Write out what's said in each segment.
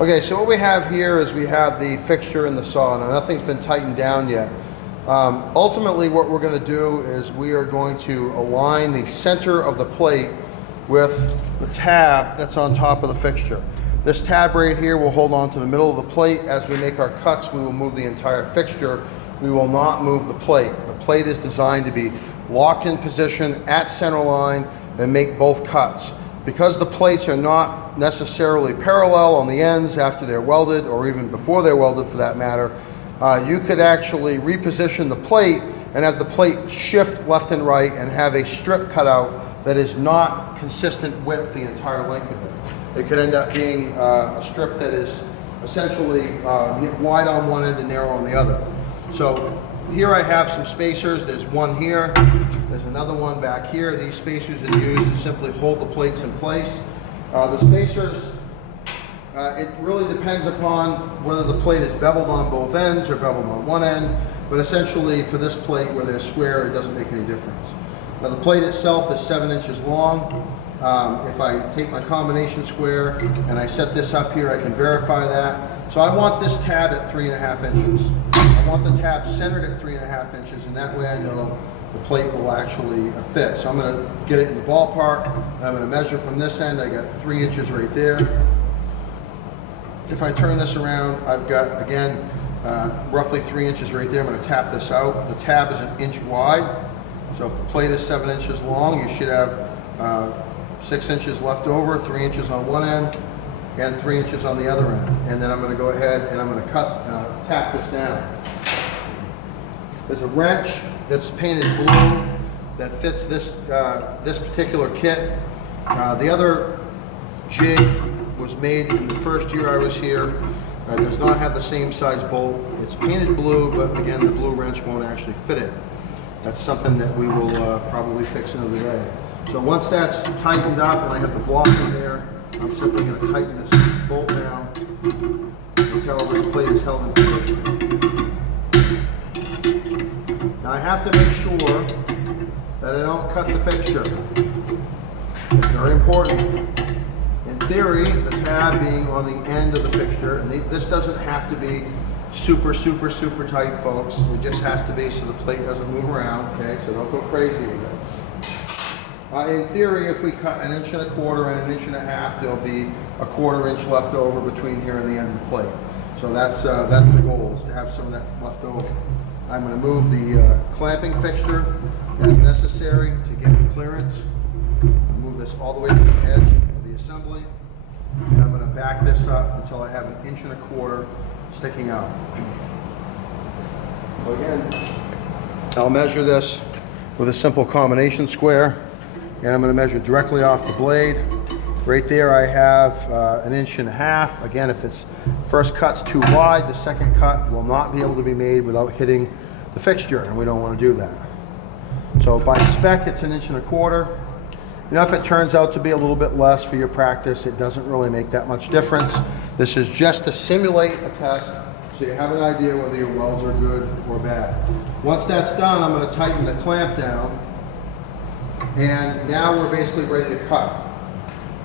Okay, so what we have here is we have the fixture and the saw. Now nothing's been tightened down yet. Ultimately what we're going to do is we are going to align the center of the plate with the tab that's on top of the fixture. This tab right here will hold on to the middle of the plate. As we make our cuts, we will move the entire fixture. We will not move the plate. The plate is designed to be locked in position at center line and make both cuts. Because the plates are not necessarily parallel on the ends after they're welded, or even before they're welded for that matter, you could actually reposition the plate and have the plate shift left and right and have a strip cut out that is not consistent with the entire length of it. It could end up being a strip that is essentially wide on one end and narrow on the other. So here I have some spacers. There's one here. There's another one back here. These spacers are used to simply hold the plates in place. The spacers, it really depends upon whether the plate is beveled on both ends or beveled on one end, but essentially for this plate where they're square, it doesn't make any difference. Now the plate itself is 7 inches long. If I take my combination square and I set this up here, I can verify that. So I want this tab at 3.5 inches. I want the tab centered at 3.5 inches, and that way I know the plate will actually fit. So I'm going to get it in the ballpark, and I'm going to measure from this end. I got 3 inches right there. If I turn this around, I've got, again, roughly 3 inches right there. I'm going to tap this out. The tab is 1 inch wide. So if the plate is 7 inches long, you should have 6 inches left over, 3 inches on one end, and 3 inches on the other end. And then I'm going to go ahead and I'm going to tap this down. There's a wrench that's painted blue that fits this this particular kit. The other jig was made in the first year I was here. It does not have the same size bolt. It's painted blue, but again, the blue wrench won't actually fit it. That's something that we will probably fix another day. So once that's tightened up and I have the block in there, I'm simply going to tighten this bolt down until this plate is held in position. Now I have to make sure that I don't cut the fixture. It's very important. In theory, the tab being on the end of the fixture, and this doesn't have to be super tight, folks. It just has to be so the plate doesn't move around, okay? So don't go crazy with it. In theory, if we cut 1.25 inches and 1.5 inches, there'll be 1/4 inch left over between here and the end of the plate. So that's the goal, is to have some of that left over. I'm going to move the clamping fixture as necessary to get the clearance. Move this all the way to the edge of the assembly. And I'm going to back this up until I have 1.25 inches sticking out. So again, I'll measure this with a simple combination square. And I'm going to measure directly off the blade. Right there I have 1.5 inches. Again, if it's first cut's too wide, the second cut will not be able to be made without hitting the fixture, and we don't want to do that. So by spec, it's 1.25 inches. You know, if it turns out to be a little bit less for your practice, it doesn't really make that much difference. This is just to simulate a test, so you have an idea whether your welds are good or bad. Once that's done, I'm going to tighten the clamp down, and now we're basically ready to cut.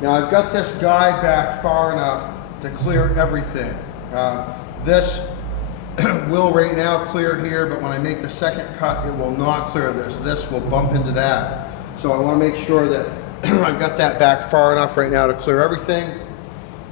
Now I've got this guide back far enough to clear everything. This will right now clear here, but when I make the second cut, it will not clear this. This will bump into that. So I want to make sure that I've got that back far enough right now to clear everything.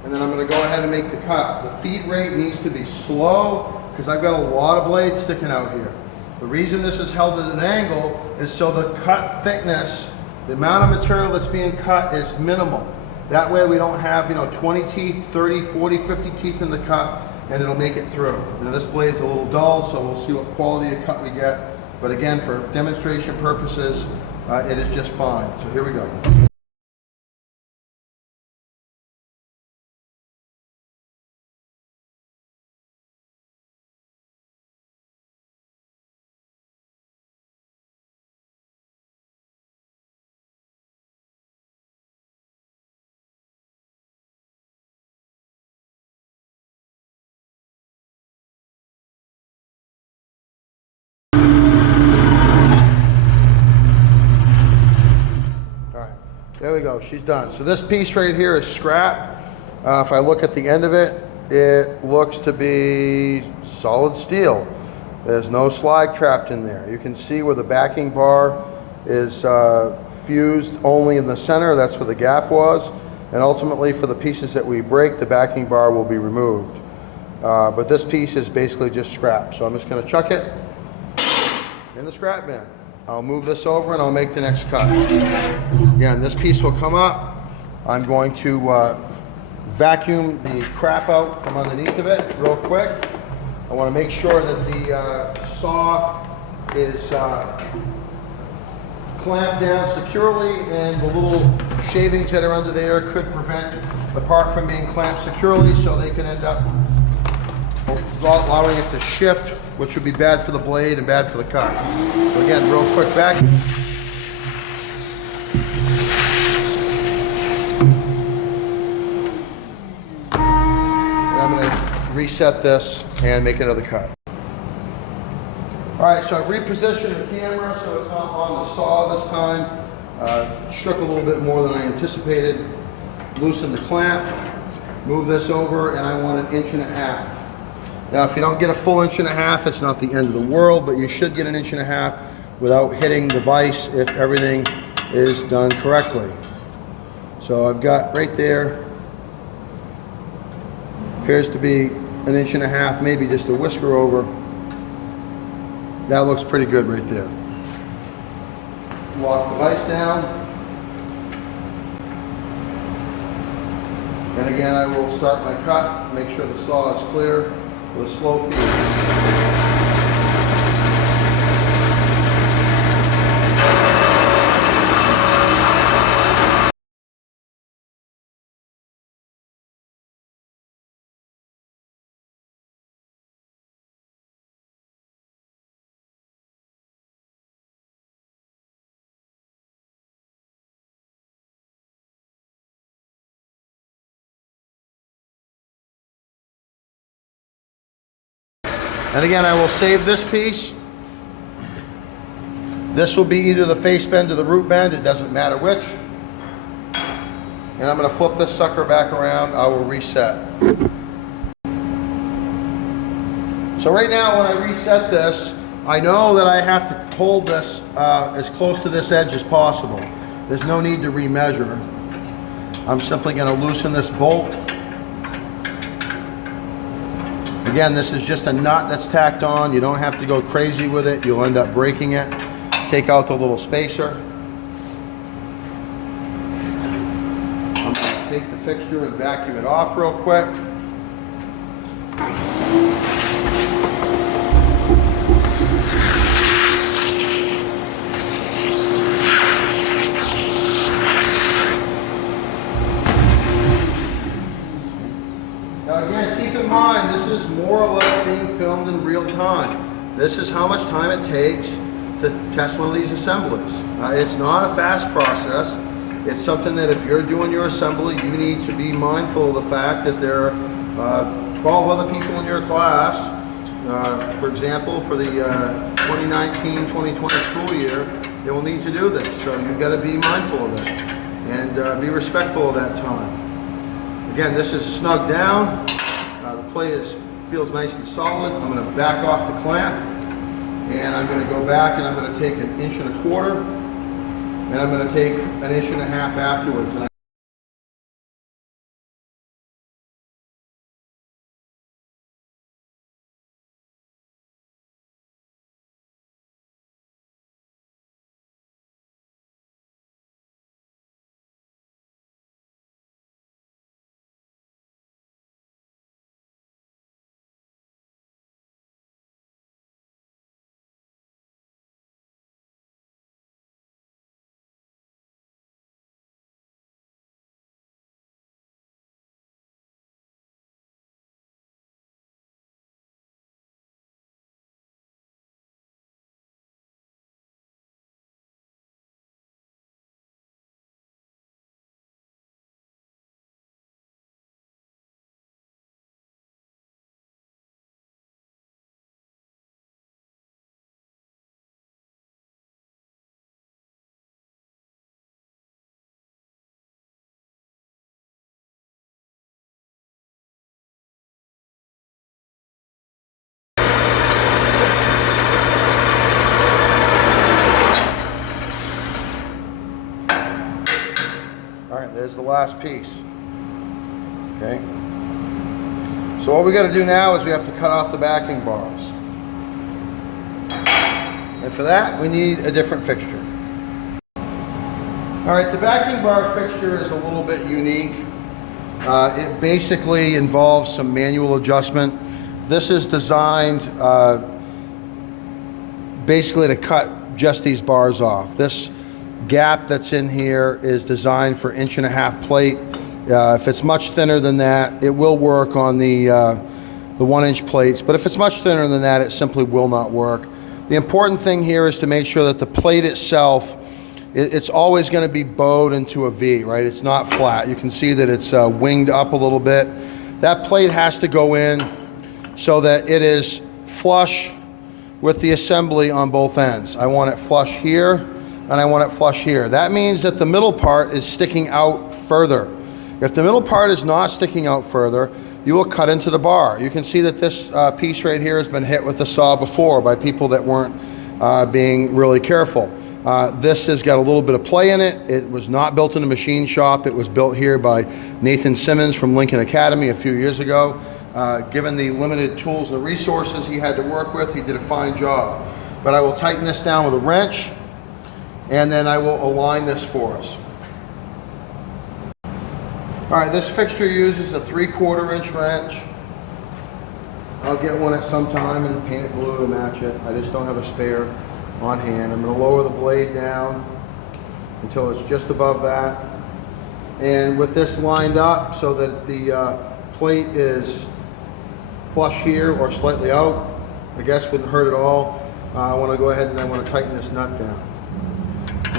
And then I'm going to go ahead and make the cut. The feed rate needs to be slow because I've got a lot of blades sticking out here. The reason this is held at an angle is so the cut thickness, the amount of material that's being cut is minimal. That way we don't have, 20 teeth, 30, 40, 50 teeth in the cut, and it'll make it through. Now this blade's a little dull, so we'll see what quality of cut we get. But again, for demonstration purposes, it is just fine. So here we go. There we go, she's done. So this piece right here is scrap. If I look at the end of it, it looks to be solid steel. There's no slag trapped in there. You can see where the backing bar is fused only in the center. That's where the gap was. And ultimately, for the pieces that we break, the backing bar will be removed. But this piece is basically just scrap. So I'm just going to chuck it in the scrap bin. I'll move this over and I'll make the next cut. Again, this piece will come up. I'm going to vacuum the crap out from underneath of it real quick. I want to make sure that the saw is clamped down securely, and the little shavings that are under there could prevent the part from being clamped securely, so they can end up allowing it to shift, which would be bad for the blade and bad for the cut. So again, real quick vacuum. And I'm going to reset this and make another cut. All right, so I've repositioned the camera so it's not on the saw this time. Shook a little bit more than I anticipated. Loosened the clamp, move this over, and I want 1.5 inches. Now, if you don't get a full 1.5 inches, it's not the end of the world, but you should get 1.5 inches without hitting the vise if everything is done correctly. So I've got right there, appears to be 1.5 inches, maybe just a whisker over. That looks pretty good right there. Lock the vise down. And again, I will start my cut, make sure the saw is clear with a slow feed. And again, I will save this piece. This will be either the face bend or the root bend, it doesn't matter which. And I'm going to flip this sucker back around. I will reset. So right now when I reset this, I know that I have to hold this as close to this edge as possible. There's no need to remeasure. I'm simply going to loosen this bolt. Again, this is just a nut that's tacked on. You don't have to go crazy with it. You'll end up breaking it. Take out the little spacer. I'm going to take the fixture and vacuum it off real quick. Now again, keep in mind, this is more or less being filmed in real time. This is how much time it takes to test one of these assemblies. It's not a fast process. It's something that if you're doing your assembly, you need to be mindful of the fact that there are 12 other people in your class. For example, for the 2019-2020 school year, they will need to do this. So you've got to be mindful of it and be respectful of that time. Again, this is snug down. The plate feels nice and solid. I'm going to back off the clamp, and I'm going to go back and I'm going to take 1.25 inches, and I'm going to take 1.5 inches afterwards. is the last piece. Okay. So what we got to do now is we have to cut off the backing bars. And for that, we need a different fixture. All right, the backing bar fixture is a little bit unique. It basically involves some manual adjustment. This is designed basically to cut just these bars off. This gap that's in here is designed for 1.5 inch plate. If it's much thinner than that, it will work on the 1-inch plates, but if it's much thinner than that, it simply will not work. The important thing here is to make sure that the plate itself, it's always going to be bowed into a V, right? It's not flat. You can see that it's winged up a little bit. That plate has to go in so that it is flush with the assembly on both ends. I want it flush here, and I want it flush here. That means that the middle part is sticking out further. If the middle part is not sticking out further, you will cut into the bar. You can see that this piece right here has been hit with the saw before by people that weren't being really careful. This has got a little bit of play in it. It was not built in a machine shop. It was built here by Nathan Simmons from Lincoln Academy a few years ago. Given the limited tools and resources he had to work with, he did a fine job. But I will tighten this down with a wrench, and then I will align this for us. All right, this fixture uses a 3/4 inch wrench. I'll get one at some time and paint it blue to match it. I just don't have a spare on hand. I'm going to lower the blade down until it's just above that. And with this lined up so that the plate is flush here or slightly out, I guess wouldn't hurt at all. I want to go ahead and I want to tighten this nut down.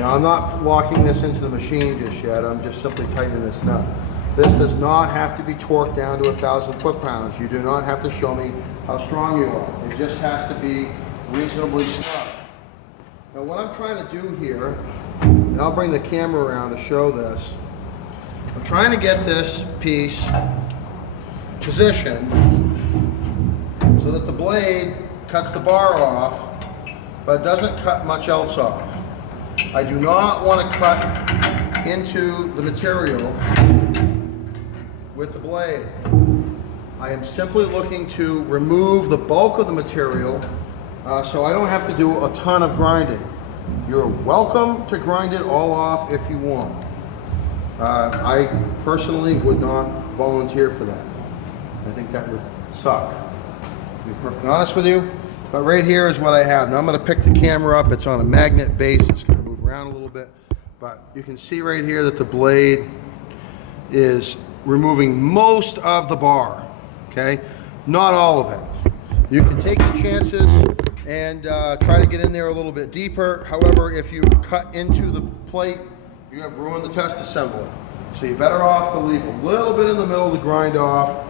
Now I'm not locking this into the machine just yet. I'm just simply tightening this nut. This does not have to be torqued down to 1,000 foot-pounds. You do not have to show me how strong you are. It just has to be reasonably snug. Now what I'm trying to do here, and I'll bring the camera around to show this, I'm trying to get this piece positioned so that the blade cuts the bar off, but it doesn't cut much else off. I do not want to cut into the material with the blade. I am simply looking to remove the bulk of the material so I don't have to do a ton of grinding. You're welcome to grind it all off if you want. I personally would not volunteer for that. I think that would suck, to be perfectly honest with you. But right here is what I have. Now I'm going to pick the camera up. It's on a magnet base. It's going to move around a little bit. But you can see right here that the blade is removing most of the bar, okay? Not all of it. You can take your chances and try to get in there a little bit deeper. However, if you cut into the plate, you have ruined the test assembly. So you're better off to leave a little bit in the middle to grind off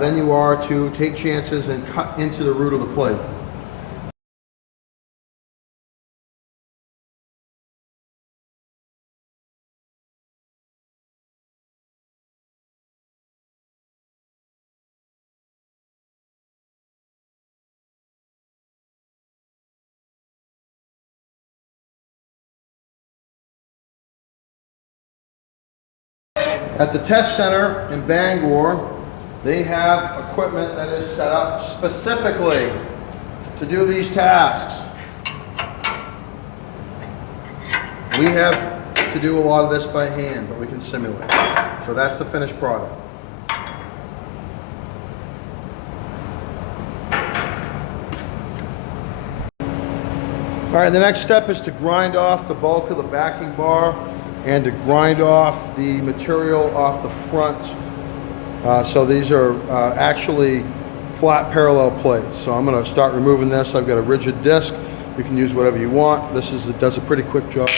than you are to take chances and cut into the root of the plate. At the test center in Bangor, they have equipment that is set up specifically to do these tasks. We have to do a lot of this by hand, but we can simulate. So that's the finished product. All right, the next step is to grind off the bulk of the backing bar and to grind off the material off the front. So these are actually flat parallel plates. So I'm going to start removing this. I've got a rigid disc. You can use whatever you want. Does a pretty quick job.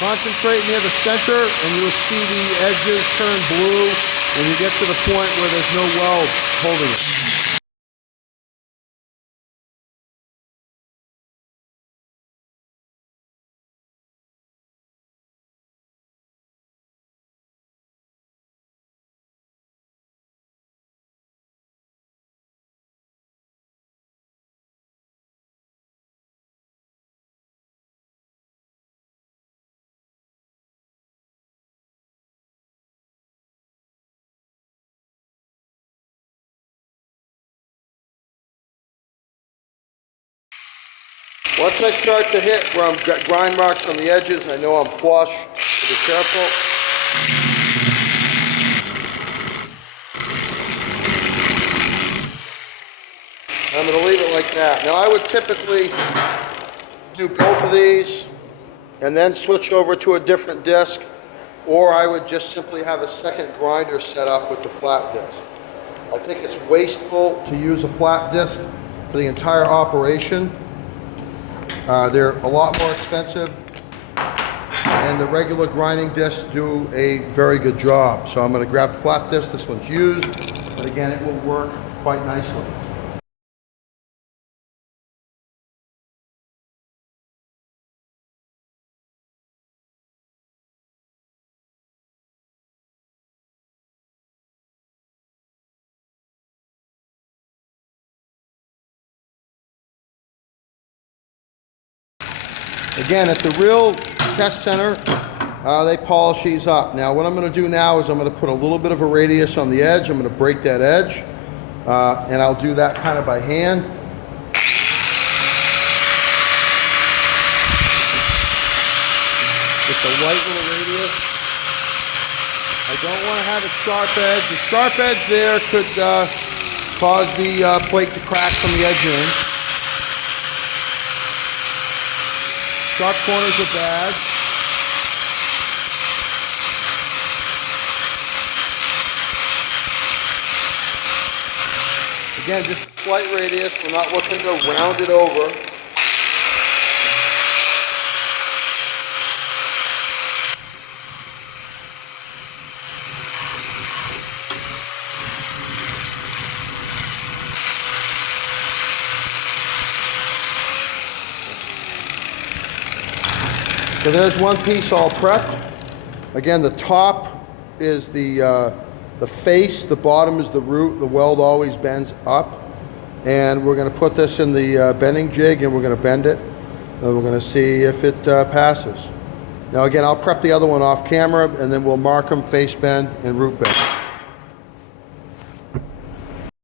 Concentrate near the center and you will see the edges turn blue when you get to the point where there's no weld holding it. Once I start to hit where I'm got grind marks on the edges, I know I'm flush. So be careful. I'm going to leave it like that. Now I would typically do both of these and then switch over to a different disc, or I would just simply have a second grinder set up with the flat disc. I think it's wasteful to use a flat disc for the entire operation. They're a lot more expensive, and the regular grinding discs do a very good job. So I'm going to grab the flat disc. This one's used, but again, it will work quite nicely. Again, at the real test center, they polish these up. Now, what I'm going to do now is I'm going to put a little bit of a radius on the edge. I'm going to break that edge, and I'll do that kind of by hand. Just a light little radius. I don't want to have a sharp edge. The sharp edge there could cause the plate to crack from the edge in. Sharp corners are bad. Again, just a slight radius. We're not looking to round it over. So there's one piece all prepped. Again, the top is the face, the bottom is the root. The weld always bends up. And we're going to put this in the bending jig, and we're going to bend it. And we're going to see if it passes. Now again, I'll prep the other one off camera, and then we'll mark them face bend and root bend.